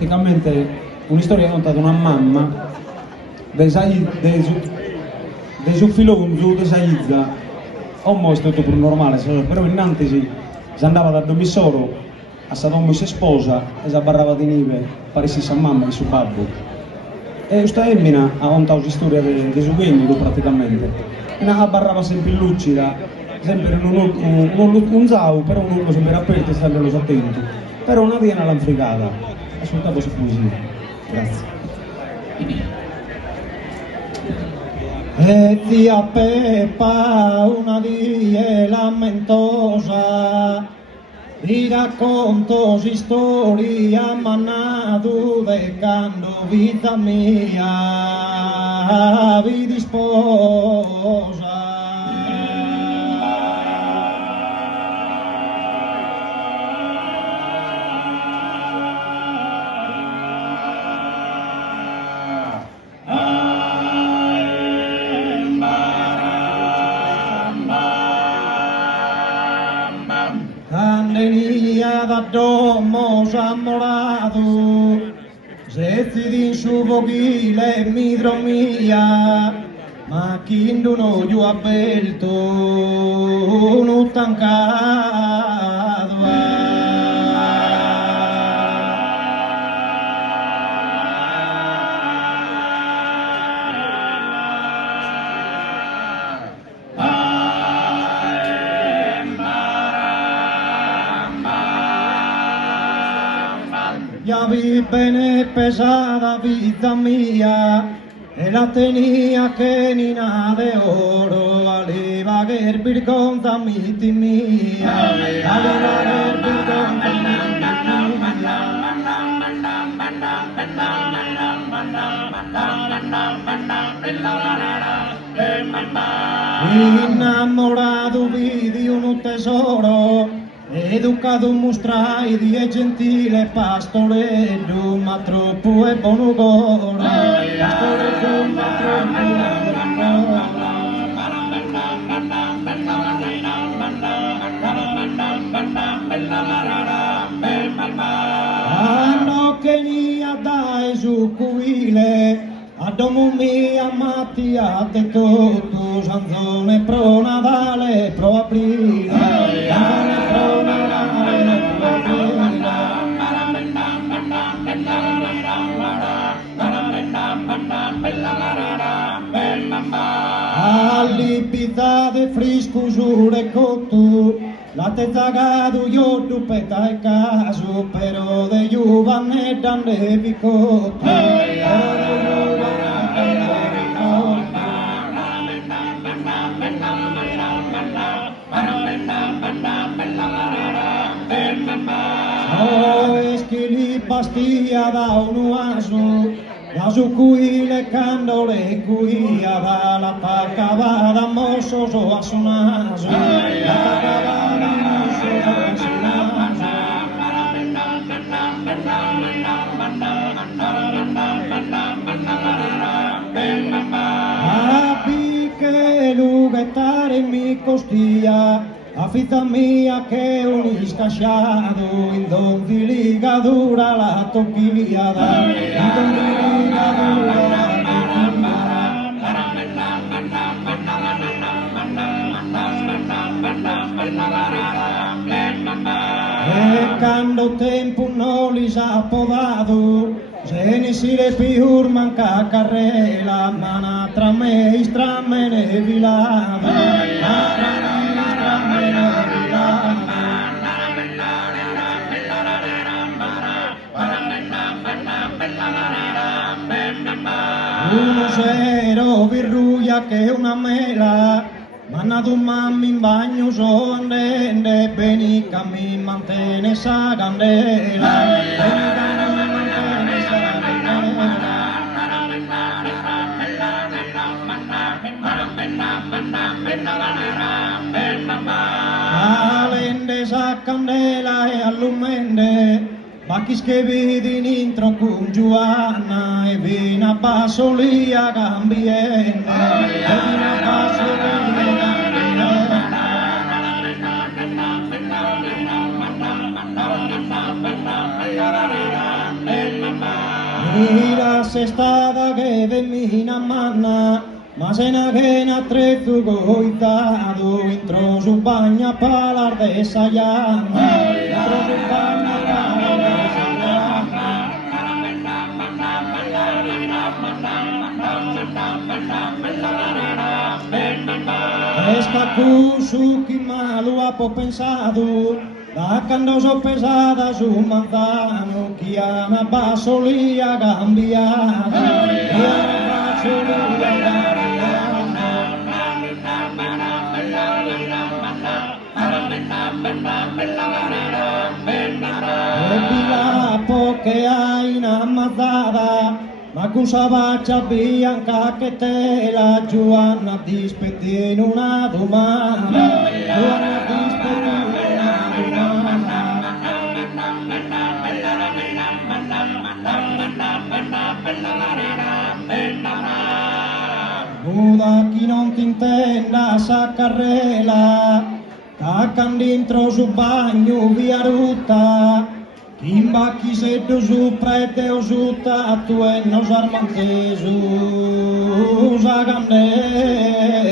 Praticamente un'storia contata da una mamma dei suo filonzo di Saizza, un mo' è tutto più normale, però innanzi si andava dal domissoro a sa donna e si sposa e si barrava di neve, parecchi sa mamma e suo babbo. E questa femmina ha contato la storia dei suoi geniti praticamente, e la barrava sempre lucida, sempre un zau, però un uomo sempre aperto e sempre lo attento, però una viena l'ha fregata. Ascoltavo questa poesia. Grazie. E zia Peppa una die lamentosa, vi racconto si storia mannato de cando vita mia vi disposa. Venia da domo ammorato, sezzi di su vogile mi dromia, ma chi non ho io aperto non tancado. Ya vi bene pesada vida mía, e la tenía que ni nada de oro, aliva gerbir conta miti mía, aliva gerbir conta innamorado vi di un tesoro, educato mostrai di è gentile pastoretto, ma troppo è buono cuore, pastoretto ma troppo è hanno che nia dai su cuvile, a domo mia mattia te tutto, sanzone pro Natale, pro aprile, sanzone pro Natale, pro aprile. All'ipizza de frisco giure cotto, la te zagado io tu peta e caso, però de giovane dan de vicotto, oh, es che li pastia da un aso, la su cui le candole cui da la tacava da mosso so a su naso, la tacava da mosso a su naso. Abbi che lugettare mi costia, a fitta mia che unisca sciado, in don di ligadura la tocchiada, in don di ligadura la e quando tempo non li sa podado, se ne si le piur manca carrela, mana tra me e stramene vilada. Uno zero virruia che una mela, manna tu mamma in bagno so andende, benica mi mantene sa candela, alende sa candela e allumende, Bacchis che vedi in intro con Giovanna e vina basolia cambiende, e vina basolia cambiende. Mira se stava che vemmina manna, ma se na che na trezzu coitado, intro su bagna palar de sayama, intro su bagna palar de sayama. Esta cusu que malu apo pensado, da candoso pesada su manzano, que ana basolia cambiado, que ana basolia che hai una mazzata, ma cosa faccia bianca che te la Giovanna dispetti in una domanda, Giovanna dispetti in una domanda. Muda chi non ti intenda sa carrela, taccan dentro su bagno via rutta, Kimba chi seddo su prete o su tatu e nos armantesu sa candela.